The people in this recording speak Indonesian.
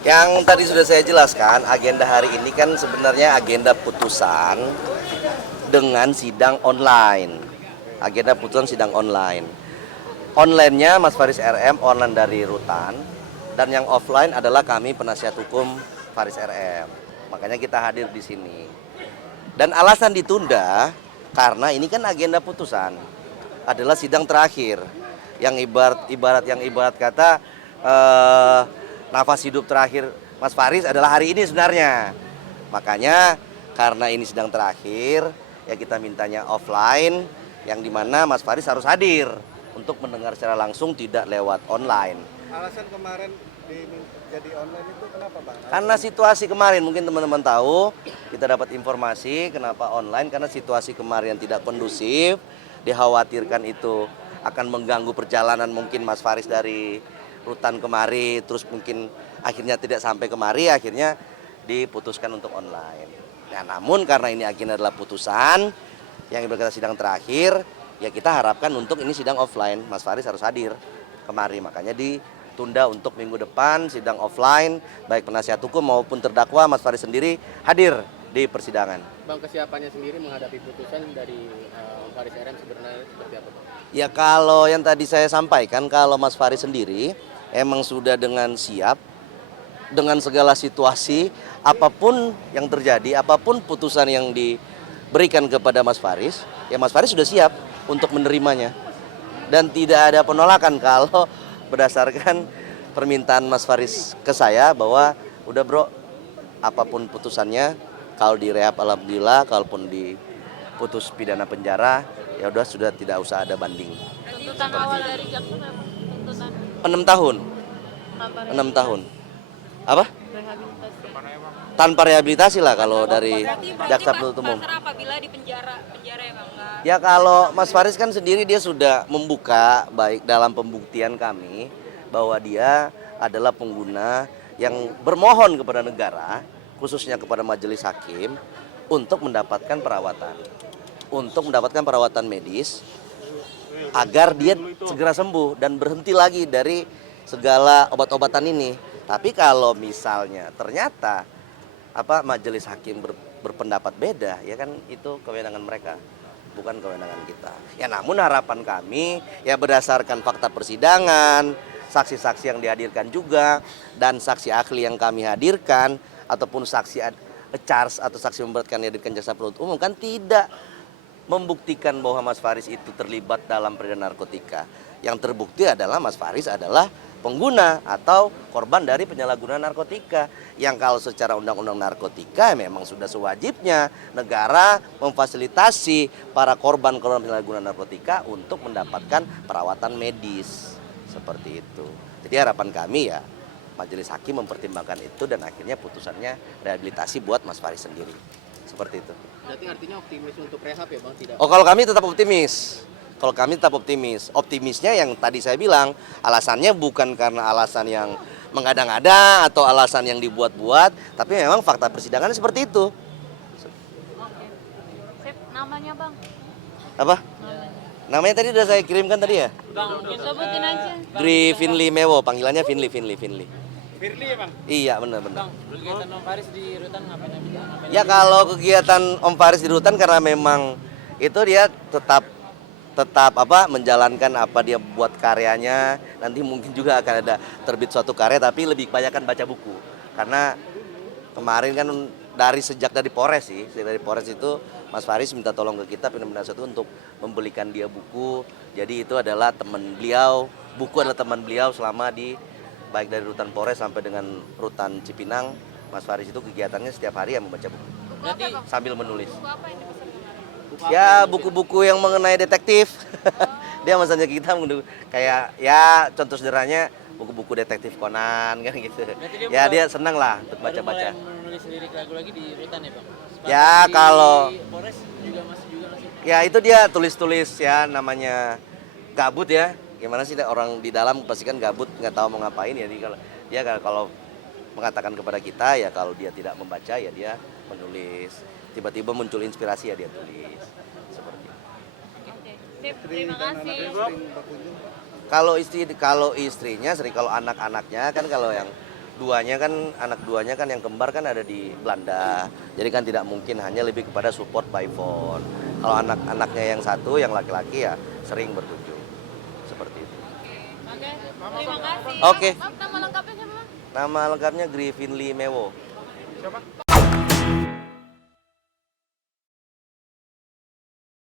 Yang tadi sudah saya jelaskan, agenda hari ini kan sebenarnya agenda putusan dengan sidang online. Agenda putusan sidang online. Online-nya Mas Faris RM, online dari Rutan. Dan yang offline adalah kami penasihat hukum Faris RM. Makanya kita hadir di sini. Dan alasan ditunda karena ini kan agenda putusan adalah sidang terakhir yang ibarat kata nafas hidup terakhir Mas Faris adalah hari ini sebenarnya. Makanya karena ini sidang terakhir ya kita mintanya offline yang dimana Mas Faris harus hadir untuk mendengar secara langsung tidak lewat online. Alasan kemarin jadi online itu kenapa Bang? Karena situasi kemarin mungkin teman-teman tahu, kita dapat informasi kenapa online karena situasi kemarin tidak kondusif, dikhawatirkan itu akan mengganggu perjalanan mungkin Mas Faris dari Rutan kemari, terus mungkin akhirnya tidak sampai kemari, akhirnya diputuskan untuk online. Nah, namun karena ini akhirnya adalah putusan yang berkata sidang terakhir, ya kita harapkan untuk ini sidang offline, Mas Faris harus hadir kemari, makanya ditunda untuk minggu depan sidang offline, baik penasihat hukum maupun terdakwa Mas Faris sendiri hadir di persidangan. Bang, kesiapannya sendiri menghadapi putusan dari Faris RM sebenarnya seperti apa, Bang? Ya kalau yang tadi saya sampaikan, kalau Mas Faris sendiri emang sudah dengan siap, dengan segala situasi, apapun yang terjadi, apapun putusan yang diberikan kepada Mas Faris, ya Mas Faris sudah siap untuk menerimanya. Dan tidak ada penolakan kalau berdasarkan permintaan Mas Faris ke saya bahwa udah bro, apapun putusannya, kalau direhab alhamdulillah, kalaupun diputus pidana penjara, ya udah sudah tidak usah ada banding. Tuntutan awal dari jaksa apa? Tuntutan 6 tahun. tanpa 6 tahun. Apa? rehabilitasi. Tanpa rehabilitasi lah kalau dari Berarti jaksa penuntut umum. pasrah apabila di penjara ya Bang? Enggak. Ya kalau Mas Faris kan sendiri dia sudah membuka baik dalam pembuktian kami bahwa dia adalah pengguna yang bermohon kepada negara, khususnya kepada majelis hakim untuk mendapatkan perawatan. Untuk mendapatkan perawatan medis agar dia segera sembuh dan berhenti lagi dari segala obat-obatan ini. Tapi kalau misalnya ternyata majelis hakim berpendapat beda, ya kan itu kewenangan mereka, bukan kewenangan kita. Ya namun harapan kami ya berdasarkan fakta persidangan, saksi-saksi yang dihadirkan juga dan saksi ahli yang kami hadirkan ataupun saksi charge atau saksi memberatkan yang dihadirkan jaksa penuntut umum kan tidak membuktikan bahwa Mas Faris itu terlibat dalam peredaran narkotika. Yang terbukti adalah Mas Faris adalah pengguna atau korban dari penyalahgunaan narkotika. Yang kalau secara undang-undang narkotika memang sudah sewajibnya negara memfasilitasi para korban penyalahgunaan narkotika untuk mendapatkan perawatan medis. Seperti itu. Jadi harapan kami ya majelis hakim mempertimbangkan itu dan akhirnya putusannya rehabilitasi buat Mas Faris sendiri. Seperti itu. Berarti artinya optimis untuk rehab ya, Bang? Tidak. Oh, kalau kami tetap optimis. Kalau kami tetap optimis. Optimisnya yang tadi saya bilang, alasannya bukan karena alasan yang mengada-ngada atau alasan yang dibuat-buat, tapi memang fakta persidangan seperti itu. Oke. Sip, namanya Bang. Apa? Namanya. Namanya tadi udah saya kirimkan tadi ya? Bang, mungkin sebutin aja. Dri Finli Mewo, panggilannya Finli. Firly ya Bang? Iya, benar-benar. Kegiatan Om Faris di Rutan ngapain aja? Ya kalau kegiatan Om Faris di Rutan karena memang itu dia tetap menjalankan apa dia buat karyanya. Nanti mungkin juga akan ada terbit suatu karya tapi lebih kebanyakan baca buku. Karena kemarin kan sejak dari Polres itu Mas Faris minta tolong ke kita Pimpinan Satu untuk membelikan dia buku. Jadi itu adalah teman beliau, buku adalah teman beliau selama di baik dari Rutan Polres sampai dengan Rutan Cipinang. Mas Faris itu kegiatannya setiap hari yang membaca buku. Berarti Sambil menulis. buku apa yang dipesan kemarin? Ya buku-buku yang mengenai detektif. Dia masanya kita kayak ya contoh sederhananya buku-buku detektif Conan kan gitu. Ya dia senang lah untuk baca-baca. Menulis lirik lagu lagi di Rutan ya, Bang? Ya kalau di Polres juga masih ya itu dia tulis-tulis ya namanya gabut ya. Gimana sih orang di dalam pasti kan gabut nggak tahu mau ngapain ya. Kalau mengatakan kepada kita ya kalau dia tidak membaca ya dia menulis. Tiba-tiba muncul inspirasi ya dia tulis. Seperti itu. Oke. Sip, terima kasih. Sering berkunjung. Kalau istrinya sering, kalau anak-anaknya kan, kalau yang duanya kan, anak duanya kan yang kembar kan ada di Belanda. Jadi kan tidak mungkin, hanya lebih kepada support by phone. Kalau anak-anaknya yang satu yang laki-laki ya sering berkunjung. Seperti itu. Oke, terima kasih. Oke. Maaf, nama lengkapnya siapa, Bang? Nama lengkapnya Griffin Lee Mewo. Siapa?